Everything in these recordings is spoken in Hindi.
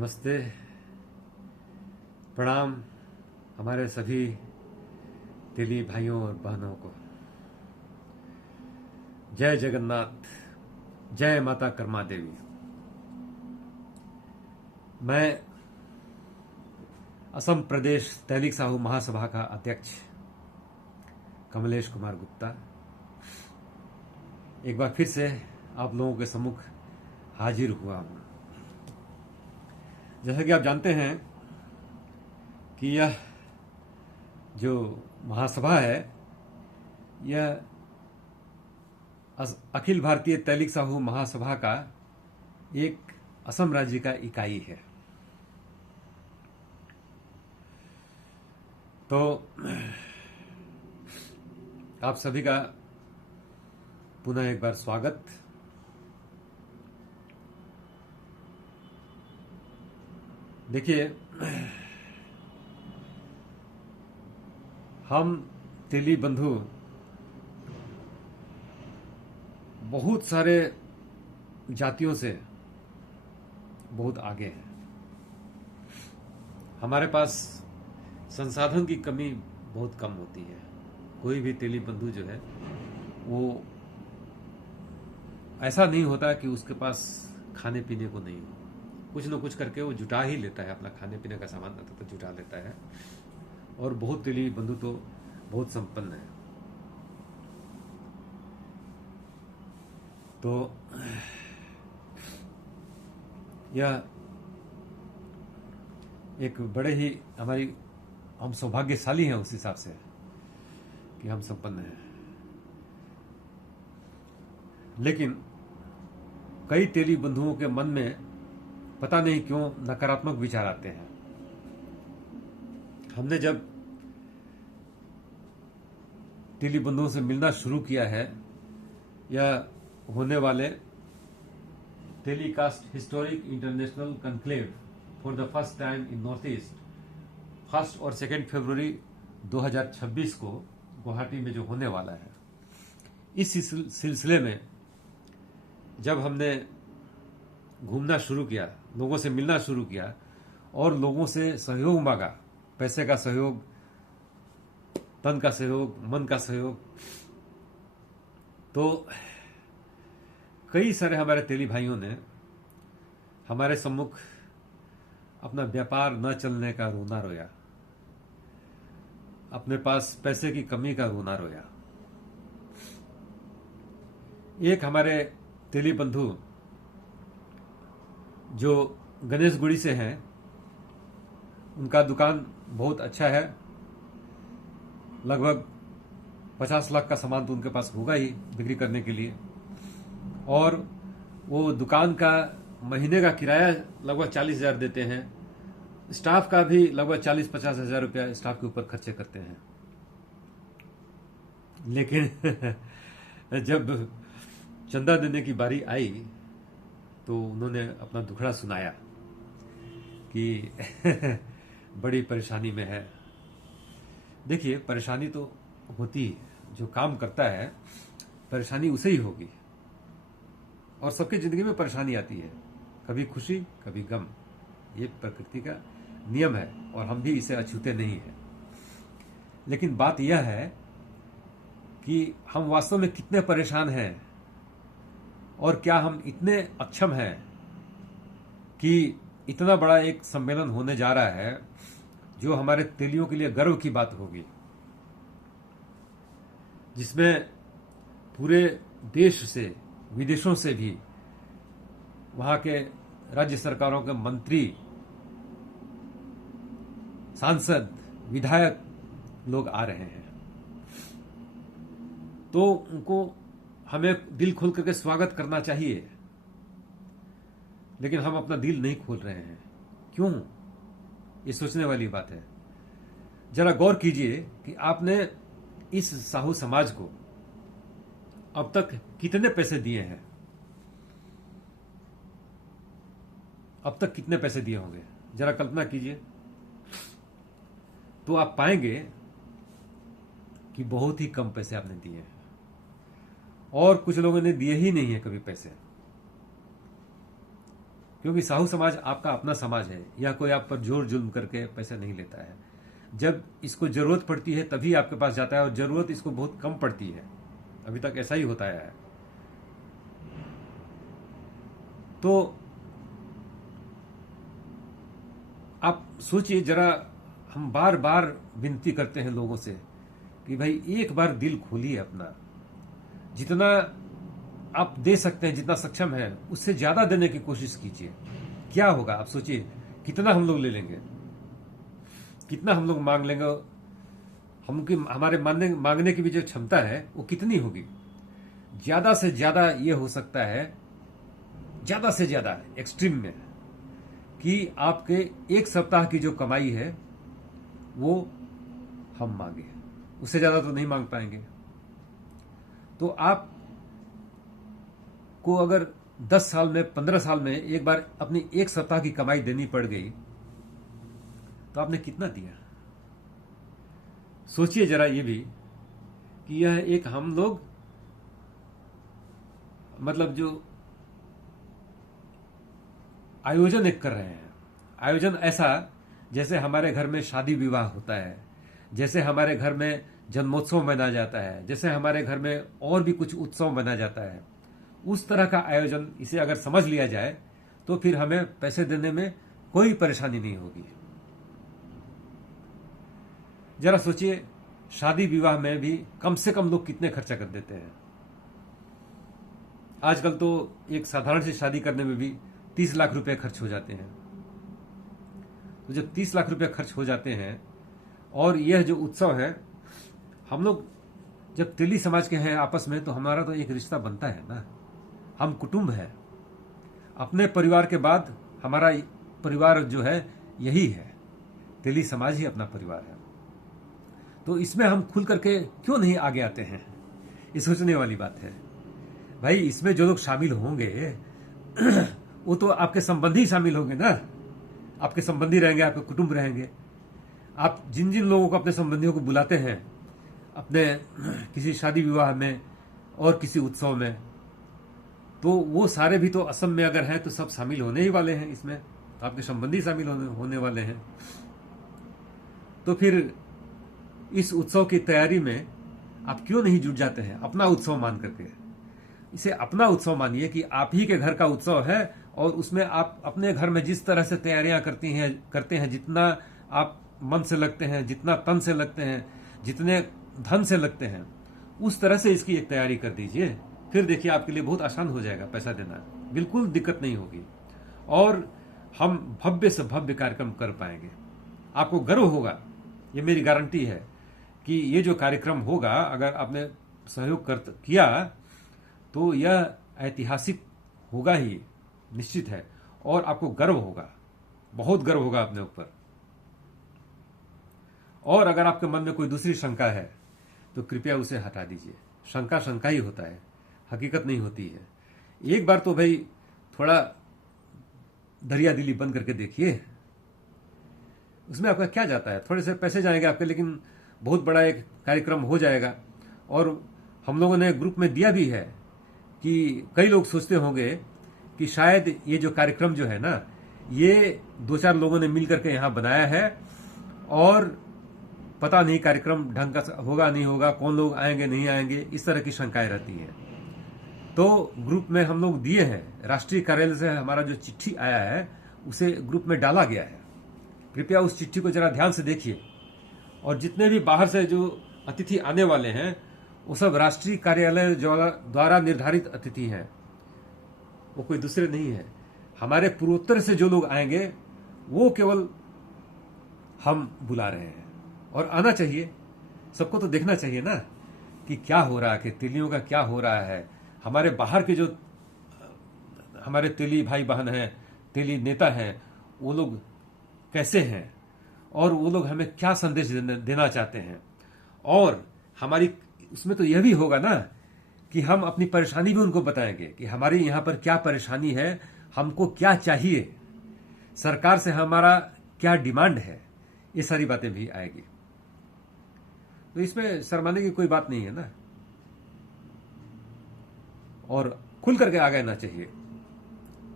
नमस्ते, प्रणाम हमारे सभी तेली भाइयों और बहनों को। जय जगन्नाथ, जय माता कर्मा देवी। मैं असम प्रदेश तैलिक साहू महासभा का अध्यक्ष कमलेश कुमार गुप्ता एक बार फिर से आप लोगों के सम्मुख हाजिर हुआ हूं। जैसा कि आप जानते हैं कि यह जो महासभा है यह अखिल भारतीय तैलिक साहू महासभा का एक असम राज्य का इकाई है। तो आप सभी का पुनः एक बार स्वागत। देखिए, हम तेली बंधु बहुत सारे जातियों से बहुत आगे हैं। हमारे पास संसाधन की कमी बहुत कम होती है। कोई भी तेली बंधु जो है वो ऐसा नहीं होता कि उसके पास खाने पीने को नहीं हो। कुछ न कुछ करके वो जुटा ही लेता है, अपना खाने पीने का सामान तो जुटा लेता है। और बहुत तेली बंधु तो बहुत संपन्न है। तो यह एक बड़े ही हम सौभाग्यशाली हैं उस हिसाब से कि हम संपन्न हैं। लेकिन कई तेली बंधुओं के मन में पता नहीं क्यों नकारात्मक विचार आते हैं। हमने जब तेली बंधुओं से मिलना शुरू किया है, यह होने वाले telecast historic international conclave for the first time in north east 1 और 2 फरवरी 2026 को गुवाहाटी में जो होने वाला है, इस सिलसिले में जब हमने घूमना शुरू किया, लोगों से मिलना शुरू किया और लोगों से सहयोग मांगा, पैसे का सहयोग, तन का सहयोग, मन का सहयोग, तो कई सारे हमारे तेली भाइयों ने हमारे सम्मुख अपना व्यापार न चलने का रोना रोया, अपने पास पैसे की कमी का रोना रोया। एक हमारे तेली बंधु जो गणेशगुड़ी से हैं, उनका दुकान बहुत अच्छा है। लगभग 50 लाख का सामान तो उनके पास होगा ही बिक्री करने के लिए। और वो दुकान का महीने का किराया लगभग 40,000 देते हैं। स्टाफ का भी लगभग 40-50 हजार रुपया स्टाफ के ऊपर खर्चे करते हैं। लेकिन जब चंदा देने की बारी आई तो उन्होंने अपना दुखड़ा सुनाया कि बड़ी परेशानी में है। देखिए, परेशानी तो होती है, जो काम करता है परेशानी उसे ही होगी। और सबकी जिंदगी में परेशानी आती है, कभी खुशी कभी गम। ये प्रकृति का नियम है और हम भी इसे अछूते नहीं हैं। लेकिन बात यह है कि हम वास्तव में कितने परेशान हैं और क्या हम इतने अक्षम हैं कि इतना बड़ा एक सम्मेलन होने जा रहा है जो हमारे तेलियों के लिए गर्व की बात होगी, जिसमें पूरे देश से, विदेशों से भी वहां के राज्य सरकारों के मंत्री, सांसद, विधायक लोग आ रहे हैं। तो उनको हमें दिल खोल करके स्वागत करना चाहिए। लेकिन हम अपना दिल नहीं खोल रहे हैं। क्यों? ये सोचने वाली बात है। जरा गौर कीजिए कि आपने इस साहू समाज को अब तक कितने पैसे दिए हैं। अब तक कितने पैसे दिए होंगे, जरा कल्पना कीजिए। तो आप पाएंगे कि बहुत ही कम पैसे आपने दिए हैं। और कुछ लोगों ने दिए ही नहीं है कभी पैसे। क्योंकि साहू समाज आपका अपना समाज है, या कोई आप पर जोर जुल्म करके पैसे नहीं लेता है। जब इसको जरूरत पड़ती है तभी आपके पास जाता है, और जरूरत इसको बहुत कम पड़ती है। अभी तक ऐसा ही होता है। तो आप सोचिए जरा, हम बार बार विनती करते हैं लोगों से कि भाई एक बार दिल खोलिए अपना। जितना आप दे सकते हैं, जितना सक्षम है, उससे ज्यादा देने की कोशिश कीजिए। क्या होगा आप सोचिए, कितना हम लोग ले लेंगे, कितना हम लोग मांग लेंगे। हमारे मांगने की भी जो क्षमता है वो कितनी होगी। ज्यादा से ज्यादा ये हो सकता है, ज्यादा से ज्यादा एक्सट्रीम में, कि आपके एक सप्ताह की जो कमाई है वो हम मांगे। उससे ज्यादा तो नहीं मांग पाएंगे। तो आप को अगर 10 साल में, 15 साल में एक बार अपनी एक सप्ताह की कमाई देनी पड़ गई, तो आपने कितना दिया? सोचिए जरा ये भी कि यह एक हम लोग, मतलब जो आयोजन एक कर रहे हैं, आयोजन ऐसा जैसे हमारे घर में शादी विवाह होता है, जैसे हमारे घर में जन्मोत्सव मनाया जाता है, जैसे हमारे घर में और भी कुछ उत्सव मनाया जाता है, उस तरह का आयोजन इसे अगर समझ लिया जाए तो फिर हमें पैसे देने में कोई परेशानी नहीं होगी। जरा सोचिए, शादी विवाह में भी कम से कम लोग कितने खर्चा कर देते हैं। आजकल तो एक साधारण सी शादी करने में भी 30 लाख रुपए खर्च हो जाते हैं। तो जब 30 लाख रुपए खर्च हो जाते हैं, और यह जो उत्सव है, हम लोग जब तेली समाज के हैं आपस में, तो हमारा तो एक रिश्ता बनता है ना। हम कुटुंब है। अपने परिवार के बाद हमारा परिवार जो है यही है, तेली समाज ही अपना परिवार है। तो इसमें हम खुल करके क्यों नहीं आगे आते हैं, ये सोचने वाली बात है। भाई इसमें जो लोग शामिल होंगे वो तो आपके संबंधी शामिल होंगे ना। आपके संबंधी रहेंगे, आपके कुटुंब रहेंगे। आप जिन जिन लोगों को, अपने संबंधियों को बुलाते हैं अपने किसी शादी विवाह में और किसी उत्सव में, तो वो सारे भी तो असम में अगर हैं तो सब शामिल होने ही वाले हैं इसमें। आपके संबंधी शामिल होने वाले हैं। तो फिर इस उत्सव की तैयारी में आप क्यों नहीं जुट जाते हैं, अपना उत्सव मान करके। इसे अपना उत्सव मानिए कि आप ही के घर का उत्सव है, और उसमें आप अपने घर में जिस तरह से तैयारियां करते हैं, जितना आप मन से लगते हैं, जितना तन से लगते हैं, जितने धन से लगते हैं, उस तरह से इसकी एक तैयारी कर दीजिए। फिर देखिए आपके लिए बहुत आसान हो जाएगा पैसा देना, बिल्कुल दिक्कत नहीं होगी, और हम भव्य से भव्य कार्यक्रम कर पाएंगे। आपको गर्व होगा, ये मेरी गारंटी है कि ये जो कार्यक्रम होगा, अगर आपने सहयोग किया तो यह ऐतिहासिक होगा ही, निश्चित है। और आपको गर्व होगा, बहुत गर्व होगा अपने ऊपर। और अगर आपके मन में कोई दूसरी शंका है तो कृपया उसे हटा दीजिए। शंका शंका ही होता है, हकीकत नहीं होती है। एक बार तो भाई थोड़ा दरिया दिली बंद करके देखिए, उसमें आपका क्या जाता है। थोड़े से पैसे जाएंगे आपके, लेकिन बहुत बड़ा एक कार्यक्रम हो जाएगा। और हम लोगों ने ग्रुप में दिया भी है कि कई लोग सोचते होंगे कि शायद ये जो कार्यक्रम जो है ना, ये 2-4 लोगों ने मिल करके यहाँ बनाया है, और पता नहीं कार्यक्रम ढंग का होगा नहीं होगा, कौन लोग आएंगे नहीं आएंगे, इस तरह की शंकाएं रहती हैं। तो ग्रुप में हम लोग दिए हैं, राष्ट्रीय कार्यालय से हमारा जो चिट्ठी आया है उसे ग्रुप में डाला गया है। कृपया उस चिट्ठी को जरा ध्यान से देखिए। और जितने भी बाहर से जो अतिथि आने वाले हैं, वो सब राष्ट्रीय कार्यालय द्वारा निर्धारित अतिथि हैं, वो कोई दूसरे नहीं है। हमारे पूर्वोत्तर से जो लोग आएंगे वो केवल हम बुला रहे हैं, और आना चाहिए। सबको तो देखना चाहिए ना कि क्या हो रहा है, कि तेलियों का क्या हो रहा है। हमारे बाहर के जो हमारे तेली भाई बहन हैं, तेली नेता हैं, वो लोग कैसे हैं, और वो लोग हमें क्या संदेश देना चाहते हैं। और हमारी उसमें तो यह भी होगा ना कि हम अपनी परेशानी भी उनको बताएंगे कि हमारी यहाँ पर क्या परेशानी है, हमको क्या चाहिए, सरकार से हमारा क्या डिमांड है, ये सारी बातें भी आएगी। तो इसमें शर्माने की कोई बात नहीं है ना, और खुल करके आ गए ना चाहिए।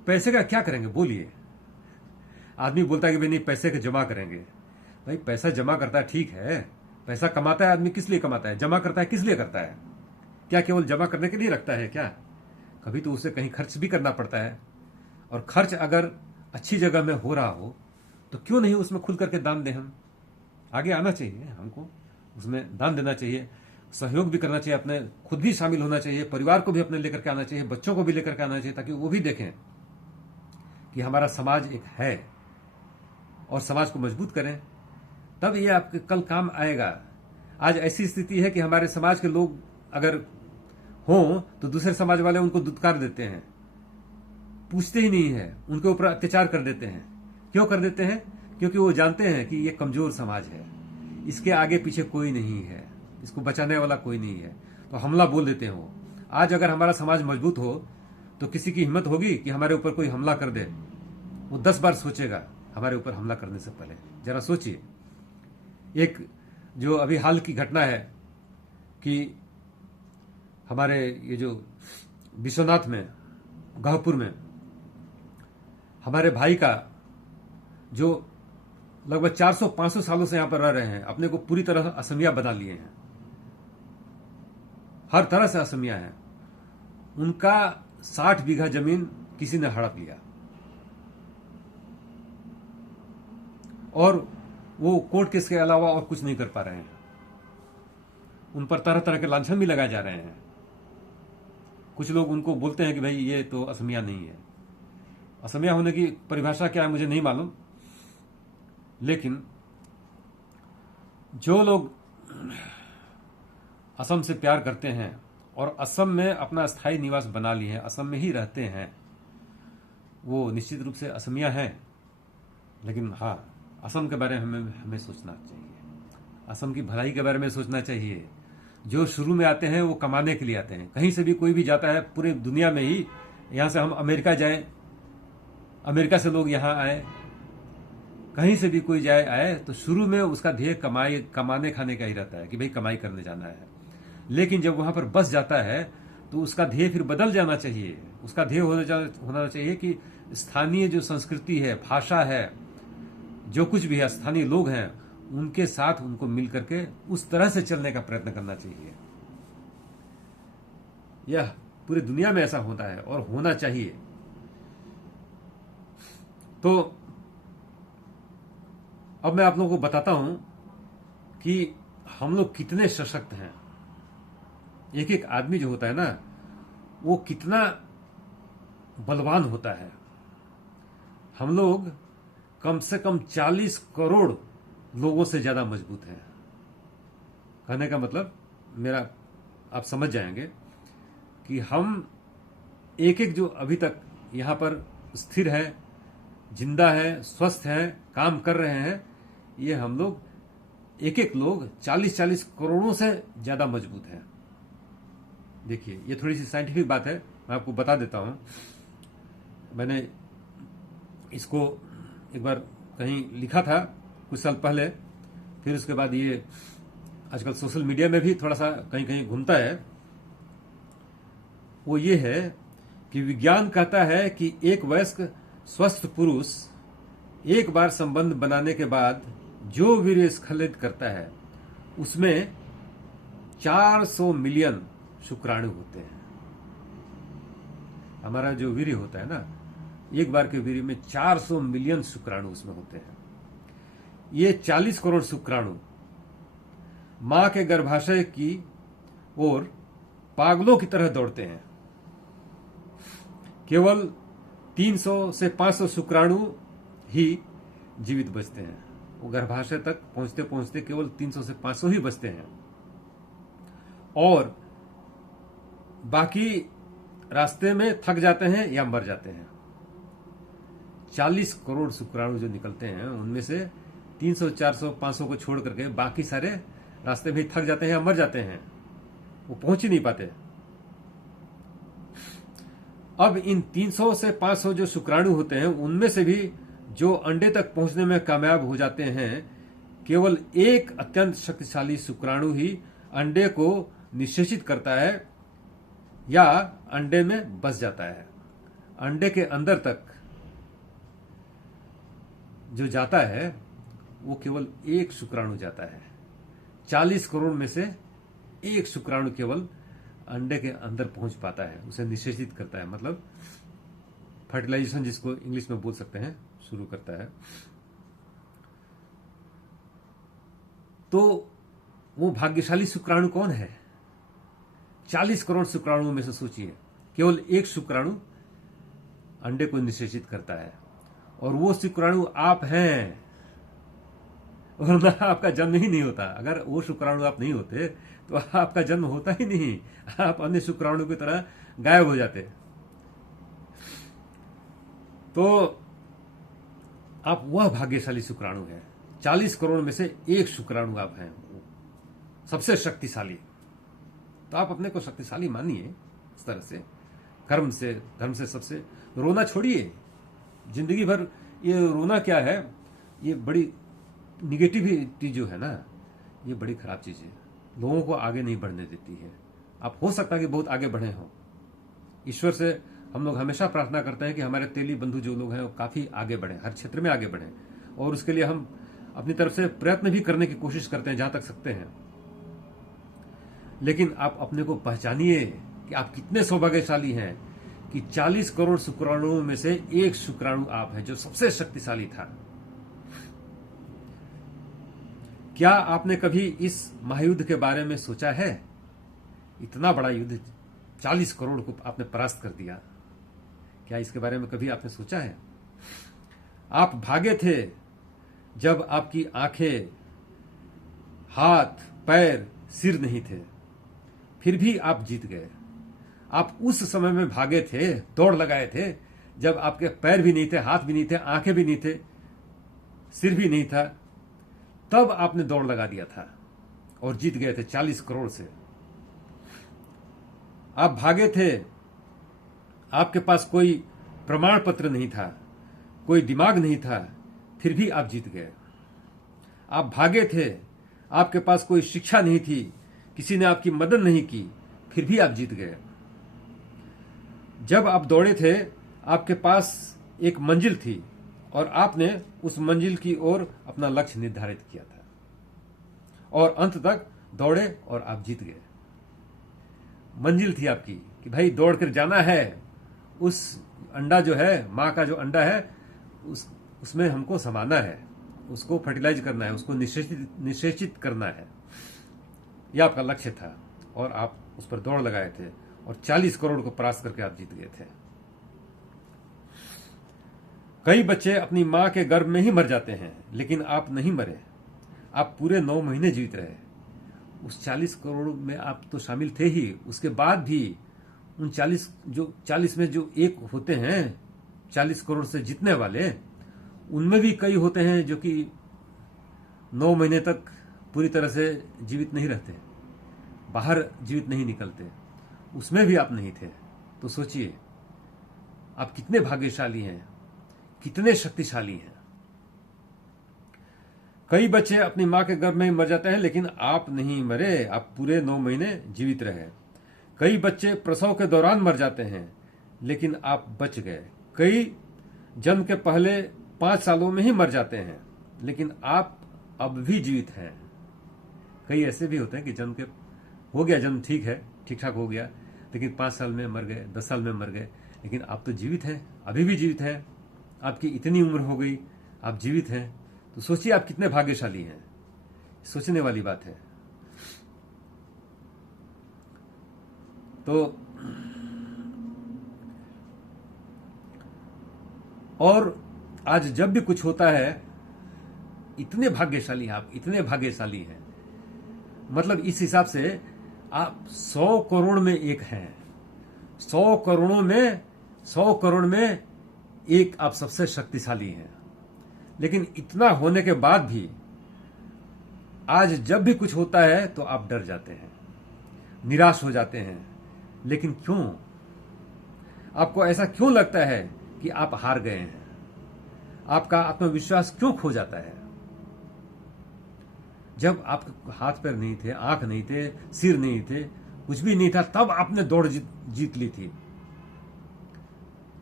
पैसे का क्या करेंगे बोलिए। आदमी बोलता है कि भाई नहीं पैसे का जमा करेंगे। भाई पैसा जमा करता है ठीक है, पैसा कमाता है आदमी किस लिए कमाता है, जमा करता है किस लिए करता है? क्या केवल जमा करने के लिए रखता है क्या? कभी तो उसे कहीं खर्च भी करना पड़ता है, और खर्च अगर अच्छी जगह में हो रहा हो तो क्यों नहीं उसमें खुल करके दान दें। हम आगे आना चाहिए, हमको उसमें दान देना चाहिए, सहयोग भी करना चाहिए, अपने खुद भी शामिल होना चाहिए, परिवार को भी अपने लेकर के आना चाहिए, बच्चों को भी लेकर के आना चाहिए, ताकि वो भी देखें कि हमारा समाज एक है और समाज को मजबूत करें। तब ये आपके कल काम आएगा। आज ऐसी स्थिति है कि हमारे समाज के लोग अगर हों तो दूसरे समाज वाले उनको दुत्कार देते हैं, पूछते ही नहीं है, उनके ऊपर अत्याचार कर देते हैं। क्यों कर देते हैं? क्योंकि वो जानते हैं कि ये कमजोर समाज है, इसके आगे पीछे कोई नहीं है, इसको बचाने वाला कोई नहीं है, तो हमला बोल देते हैं वो। आज अगर हमारा समाज मजबूत हो तो किसी की हिम्मत होगी कि हमारे ऊपर कोई हमला कर दे? वो 10 बार सोचेगा हमारे ऊपर हमला करने से पहले। जरा सोचिए, एक जो अभी हाल की घटना है कि हमारे ये जो विश्वनाथ में, गहपुर में, हमारे भाई का जो लगभग 400-500 सालों से यहां पर रह रहे हैं, अपने को पूरी तरह असमिया बना लिए हैं, हर तरह से असमिया है, उनका 60 बीघा जमीन किसी ने हड़प लिया और वो कोर्ट केस के अलावा और कुछ नहीं कर पा रहे हैं। उन पर तरह तरह के लांछन भी लगाए जा रहे हैं। कुछ लोग उनको बोलते हैं कि भाई ये तो असमिया नहीं है। असमिया होने की परिभाषा क्या है मुझे नहीं मालूम, लेकिन जो लोग असम से प्यार करते हैं और असम में अपना स्थायी निवास बना लिए हैं, असम में ही रहते हैं, वो निश्चित रूप से असमिया हैं। लेकिन हाँ, असम के बारे में हमें सोचना चाहिए, असम की भलाई के बारे में सोचना चाहिए। जो शुरू में आते हैं वो कमाने के लिए आते हैं। कहीं से भी कोई भी जाता है पूरे दुनिया में ही, यहां से हम अमेरिका जाए, अमेरिका से लोग यहां आए, कहीं से भी कोई जाए आए तो शुरू में उसका ध्येय कमाने खाने का ही रहता है कि भाई कमाई करने जाना है। लेकिन जब वहां पर बस जाता है तो उसका ध्येय फिर बदल जाना चाहिए। उसका ध्येय होना चाहिए कि स्थानीय जो संस्कृति है, भाषा है, जो कुछ भी है, स्थानीय लोग हैं, उनके साथ उनको मिल करके उस तरह से चलने का प्रयत्न करना चाहिए। यह पूरी दुनिया में ऐसा होता है और होना चाहिए। तो अब मैं आप लोगों को बताता हूं कि हम लोग कितने सशक्त हैं। एक एक आदमी जो होता है ना, वो कितना बलवान होता है। हम लोग कम से कम 40 करोड़ लोगों से ज्यादा मजबूत हैं। कहने का मतलब मेरा आप समझ जाएंगे कि हम एक एक जो अभी तक यहां पर स्थिर है, जिंदा है, स्वस्थ है, काम कर रहे हैं, ये हम लोग एक एक लोग 40-40 करोड़ों से ज्यादा मजबूत हैं। देखिए, ये थोड़ी सी साइंटिफिक बात है, मैं आपको बता देता हूं। मैंने इसको एक बार कहीं लिखा था कुछ साल पहले, फिर उसके बाद ये आजकल सोशल मीडिया में भी थोड़ा सा कहीं कहीं घूमता है। वो ये है कि विज्ञान कहता है कि एक वयस्क स्वस्थ पुरुष एक बार संबंध बनाने के बाद जो वीर्य स्खलित करता है उसमें 400 मिलियन शुक्राणु होते हैं। हमारा जो वीर्य होता है ना, एक बार के वीर्य में 400 मिलियन शुक्राणु उसमें होते हैं। ये 40 करोड़ शुक्राणु मां के गर्भाशय की ओर पागलों की तरह दौड़ते हैं। केवल 300 से 500 शुक्राणु ही जीवित बचते हैं। वो गर्भाशय तक पहुंचते पहुंचते केवल 300 से 500 ही बचते हैं, और बाकी रास्ते में थक जाते हैं या मर जाते हैं। 40 करोड़ शुक्राणु जो निकलते हैं उनमें से 300, 400, 500 को छोड़ करके बाकी सारे रास्ते में थक जाते हैं या मर जाते हैं, वो पहुंच ही नहीं पाते। अब इन 300 से 500 जो शुक्राणु होते हैं उनमें से भी जो अंडे तक पहुंचने में कामयाब हो जाते हैं, केवल एक अत्यंत शक्तिशाली शुक्राणु ही अंडे को निषेचित करता है या अंडे में बस जाता है। अंडे के अंदर तक जो जाता है वो केवल एक शुक्राणु जाता है। 40 करोड़ में से एक शुक्राणु केवल अंडे के अंदर पहुंच पाता है, उसे निषेचित करता है, मतलब फर्टिलाइजेशन जिसको इंग्लिश में बोल सकते हैं, शुरू करता है। तो वो भाग्यशाली शुक्राणु कौन है? 40 करोड़ शुक्राणुओं में से सोचिए केवल एक शुक्राणु अंडे को निषेचित करता है, और वो शुक्राणु आप हैं, वरना आपका जन्म ही नहीं होता। अगर वो शुक्राणु आप नहीं होते तो आपका जन्म होता ही नहीं, आप अन्य शुक्राणु की तरह गायब हो जाते। तो आप वह भाग्यशाली शुक्राणु हैं। 40 करोड़ में से एक शुक्राणु आप हैं, सबसे शक्तिशाली। तो आप अपने को शक्तिशाली मानिए इस तरह से, कर्म से, धर्म से, सबसे रोना छोड़िए। जिंदगी भर ये रोना क्या है, ये बड़ी निगेटिविटी जो है ना, ये बड़ी खराब चीज है, लोगों को आगे नहीं बढ़ने देती है। आप हो सकता है कि बहुत आगे बढ़े हों, ईश्वर से हम लोग हमेशा प्रार्थना करते हैं कि हमारे तेली बंधु जो लोग हैं वो काफी आगे बढ़े, हर क्षेत्र में आगे बढ़े, और उसके लिए हम अपनी तरफ से प्रयत्न भी करने की कोशिश करते हैं जहां तक सकते हैं। लेकिन आप अपने को पहचानिए कि आप कितने सौभाग्यशाली हैं कि 40 करोड़ शुक्राणुओं में से एक शुक्राणु आप हैं जो सबसे शक्तिशाली था। क्या आपने कभी इस महायुद्ध के बारे में सोचा है? इतना बड़ा युद्ध, 40 करोड़ को आपने परास्त कर दिया, क्या इसके बारे में कभी आपने सोचा है? आप भागे थे जब आपकी आंखें, हाथ, पैर, सिर नहीं थे, फिर भी आप जीत गए। आप उस समय में भागे थे, दौड़ लगाए थे जब आपके पैर भी नहीं थे, हाथ भी नहीं थे, आंखें भी नहीं थे, सिर भी नहीं था, तब आपने दौड़ लगा दिया था और जीत गए थे 40 करोड़ से। आप भागे थे, आपके पास कोई प्रमाण पत्र नहीं था, कोई दिमाग नहीं था, फिर भी आप जीत गए। आप भागे थे, आपके पास कोई शिक्षा नहीं थी, किसी ने आपकी मदद नहीं की, फिर भी आप जीत गए। जब आप दौड़े थे, आपके पास एक मंजिल थी और आपने उस मंजिल की ओर अपना लक्ष्य निर्धारित किया था और अंत तक दौड़े और आप जीत गए। मंजिल थी आपकी कि भाई दौड़ कर जाना है, उस अंडा जो है, मां का जो अंडा है, उसमें हमको समाना है, उसको फर्टिलाइज करना है, उसको निषेचित करना है। यह आपका लक्ष्य था और आप उस पर दौड़ लगाए थे और 40 करोड़ को परास्त करके आप जीत गए थे। कई बच्चे अपनी मां के गर्भ में ही मर जाते हैं, लेकिन आप नहीं मरे, आप पूरे 9 महीने जीवित रहे। उस 40 करोड़ में आप तो शामिल थे ही, उसके बाद भी उन 40 में जो एक होते हैं 40 करोड़ से जीतने वाले, उनमें भी कई होते हैं जो कि 9 महीने तक पूरी तरह से जीवित नहीं रहते, बाहर जीवित नहीं निकलते, उसमें भी आप नहीं थे। तो सोचिए आप कितने भाग्यशाली हैं, कितने शक्तिशाली हैं। कई बच्चे अपनी मां के गर्भ में ही मर जाते हैं, लेकिन आप नहीं मरे, आप पूरे 9 महीने जीवित रहे। कई बच्चे प्रसव के दौरान मर जाते हैं, लेकिन आप बच गए। कई जन्म के पहले 5 सालों में ही मर जाते हैं, लेकिन आप अब भी जीवित हैं। कई ऐसे भी होते हैं कि जन्म के हो गया, जन्म ठीक है, ठीक ठाक हो गया, लेकिन 5 साल में मर गए, 10 साल में मर गए, लेकिन आप तो जीवित हैं, अभी भी जीवित हैं। आपकी इतनी उम्र हो गई, आप जीवित हैं। तो सोचिए आप कितने भाग्यशाली हैं, सोचने वाली बात है। तो और आज जब भी कुछ होता है, इतने भाग्यशाली आप, इतने भाग्यशाली हैं, मतलब इस हिसाब से आप 100 करोड़ में एक हैं। 100 करोड़ में एक आप सबसे शक्तिशाली हैं। लेकिन इतना होने के बाद भी आज जब भी कुछ होता है तो आप डर जाते हैं, निराश हो जाते हैं। लेकिन क्यों? आपको ऐसा क्यों लगता है कि आप हार गए हैं? आपका आत्मविश्वास क्यों खो जाता है? जब आपके हाथ पैर नहीं थे, आंख नहीं थे, सिर नहीं थे, कुछ भी नहीं था, तब आपने दौड़ जीत ली थी।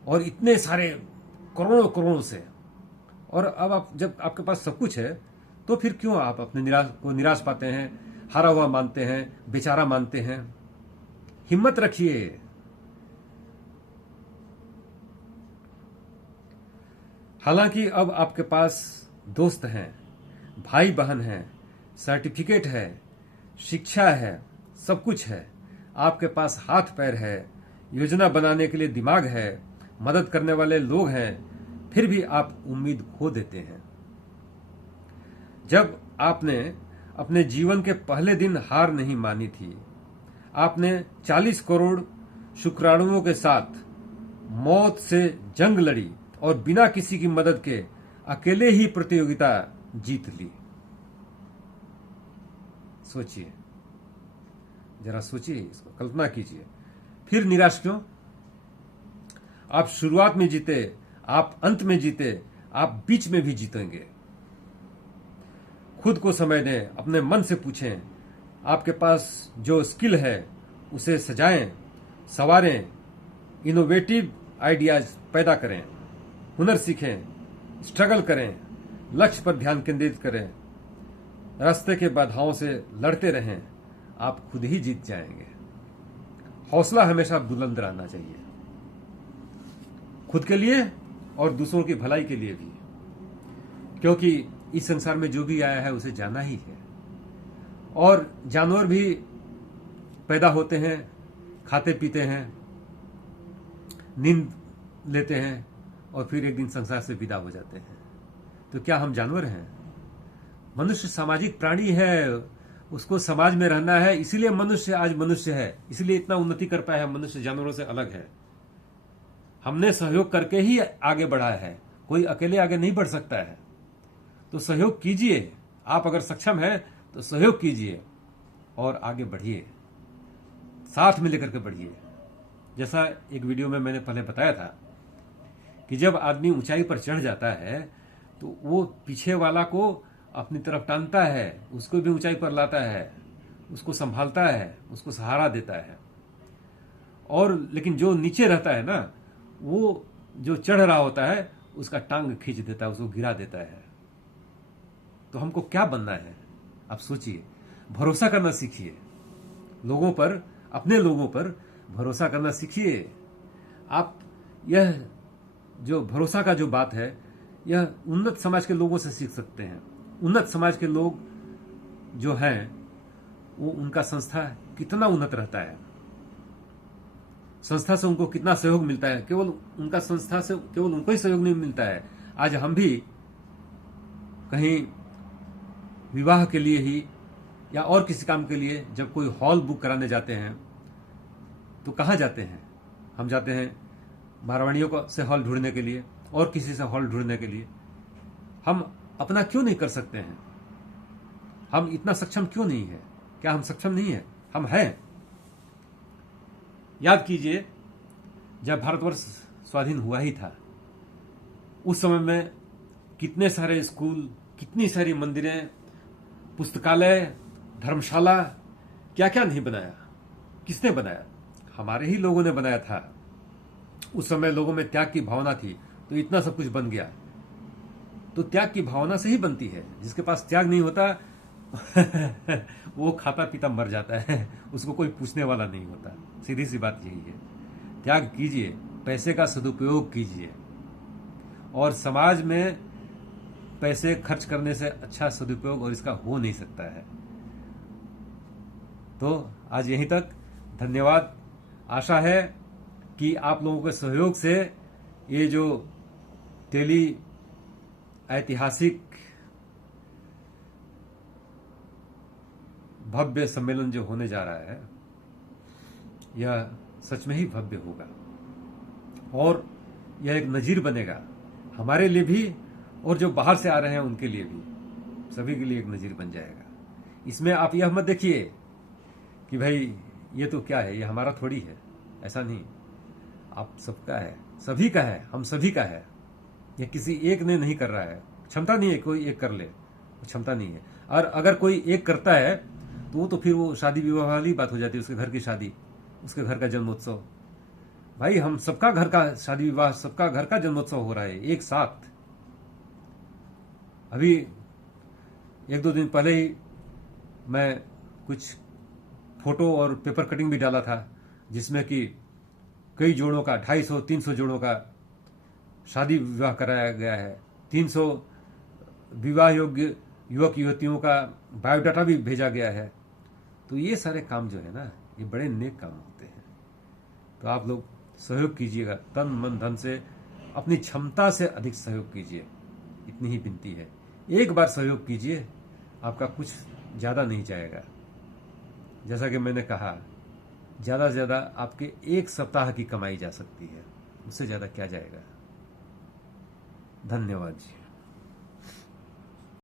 और इतने सारे करोड़ों करोड़ों से, और अब आप जब आपके पास सब कुछ है तो फिर क्यों आप अपने निराश पाते हैं, हारा हुआ मानते हैं, बेचारा मानते हैं? हिम्मत रखिए। हालांकि अब आपके पास दोस्त हैं, भाई बहन हैं, सर्टिफिकेट है, शिक्षा है, सब कुछ है, आपके पास हाथ पैर है, योजना बनाने के लिए दिमाग है, मदद करने वाले लोग हैं, फिर भी आप उम्मीद खो देते हैं। जब आपने अपने जीवन के पहले दिन हार नहीं मानी थी, आपने 40 करोड़ शुक्राणुओं के साथ मौत से जंग लड़ी और बिना किसी की मदद के अकेले ही प्रतियोगिता जीत ली। सोचिए, जरा सोचिए, इसको कल्पना कीजिए। फिर निराश क्यों? आप शुरुआत में जीते, आप अंत में जीते, आप बीच में भी जीतेंगे। खुद को समय दें, अपने मन से पूछें, आपके पास जो स्किल है उसे सजाएं, संवारें, इनोवेटिव आइडियाज पैदा करें, हुनर सीखें, स्ट्रगल करें, लक्ष्य पर ध्यान केंद्रित करें, रास्ते के बाधाओं से लड़ते रहें, आप खुद ही जीत जाएंगे। हौसला हमेशा बुलंद रहना चाहिए, खुद के लिए और दूसरों की भलाई के लिए भी, क्योंकि इस संसार में जो भी आया है उसे जाना ही है। और जानवर भी पैदा होते हैं, खाते पीते हैं, नींद लेते हैं और फिर एक दिन संसार से विदा हो जाते हैं। तो क्या हम जानवर हैं? मनुष्य सामाजिक प्राणी है, उसको समाज में रहना है, इसीलिए मनुष्य आज मनुष्य है, इसीलिए इतना उन्नति कर पाया है। मनुष्य जानवरों से अलग है, हमने सहयोग करके ही आगे बढ़ा है, कोई अकेले आगे नहीं बढ़ सकता है। तो सहयोग कीजिए, आप अगर सक्षम है तो सहयोग कीजिए और आगे बढ़िए, साथ में लेकर के बढ़िए। जैसा एक वीडियो में मैंने पहले बताया था कि जब आदमी ऊंचाई पर चढ़ जाता है तो वो पीछे वाला को अपनी तरफ टानता है, उसको भी ऊंचाई पर लाता है, उसको संभालता है, उसको सहारा देता है। और लेकिन जो नीचे रहता है ना, वो जो चढ़ रहा होता है उसका टांग खींच देता है, उसको गिरा देता है। तो हमको क्या बनना है? आप सोचिए, भरोसा करना सीखिए, लोगों पर, अपने लोगों पर भरोसा करना सीखिए। आप यह जो भरोसा का जो बात है, यह उन्नत समाज के लोगों से सीख सकते हैं। उन्नत समाज के लोग जो हैं वो, उनका संस्था कितना उन्नत रहता है, संस्था से उनको कितना सहयोग मिलता है। केवल उनका संस्था से केवल उनको ही सहयोग नहीं मिलता है। आज हम भी कहीं विवाह के लिए ही या और किसी काम के लिए जब कोई हॉल बुक कराने जाते हैं तो कहाँ जाते हैं? हम जाते हैं मारवाड़ियों को से हॉल ढूंढने के लिए और किसी से हॉल ढूंढने के लिए। हम अपना क्यों नहीं कर सकते हैं? हम इतना सक्षम क्यों नहीं है? क्या हम सक्षम नहीं है? हम हैं। याद कीजिए, जब भारतवर्ष स्वाधीन हुआ ही था, उस समय में कितने सारे स्कूल, कितनी सारी मंदिरें, पुस्तकालय, धर्मशाला, क्या क्या नहीं बनाया। किसने बनाया? हमारे ही लोगों ने बनाया था। उस समय लोगों में त्याग की भावना थी तो इतना सब कुछ बन गया। तो त्याग की भावना से ही बनती है। जिसके पास त्याग नहीं होता वो खाता पीता मर जाता है, उसको कोई पूछने वाला नहीं होता। सीधी सी बात यही है। त्याग कीजिए, पैसे का सदुपयोग कीजिए, और समाज में पैसे खर्च करने से अच्छा सदुपयोग और इसका हो नहीं सकता है। तो आज यहीं तक, धन्यवाद। आशा है कि आप लोगों के सहयोग से ये जो टेली ऐतिहासिक भव्य सम्मेलन जो होने जा रहा है, यह सच में ही भव्य होगा और यह एक नजीर बनेगा हमारे लिए भी और जो बाहर से आ रहे हैं उनके लिए भी, सभी के लिए एक नजीर बन जाएगा। इसमें आप यह मत देखिए कि भाई ये तो क्या है, ये हमारा थोड़ी है। ऐसा नहीं, आप सबका है, सभी का है, हम सभी का है। यह किसी एक ने नहीं कर रहा है। क्षमता नहीं है कोई एक कर ले, क्षमता नहीं है। और अगर कोई एक करता है तो फिर वो शादी विवाह वाली बात हो जाती है, उसके घर की शादी, उसके घर का जन्मोत्सव। भाई हम सबका घर का शादी विवाह, सबका घर का जन्मोत्सव हो रहा है एक साथ। अभी एक दो दिन पहले ही मैं कुछ फोटो और पेपर कटिंग भी डाला था, जिसमें कि कई जोड़ों का 250-300 जोड़ों का शादी विवाह कराया गया है। 300 विवाह योग्य युवक युवतियों का बायोडाटा भी भेजा गया है। तो ये सारे काम जो है ना, ये बड़े नेक काम होते हैं। तो आप लोग सहयोग कीजिएगा, तन मन धन से, अपनी क्षमता से अधिक सहयोग कीजिए, इतनी ही विनती है। एक बार सहयोग कीजिए, आपका कुछ ज़्यादा नहीं जाएगा। जैसा कि मैंने कहा, ज़्यादा से ज़्यादा आपके एक सप्ताह की कमाई जा सकती है, उससे ज़्यादा क्या जाएगा। धन्यवाद जी।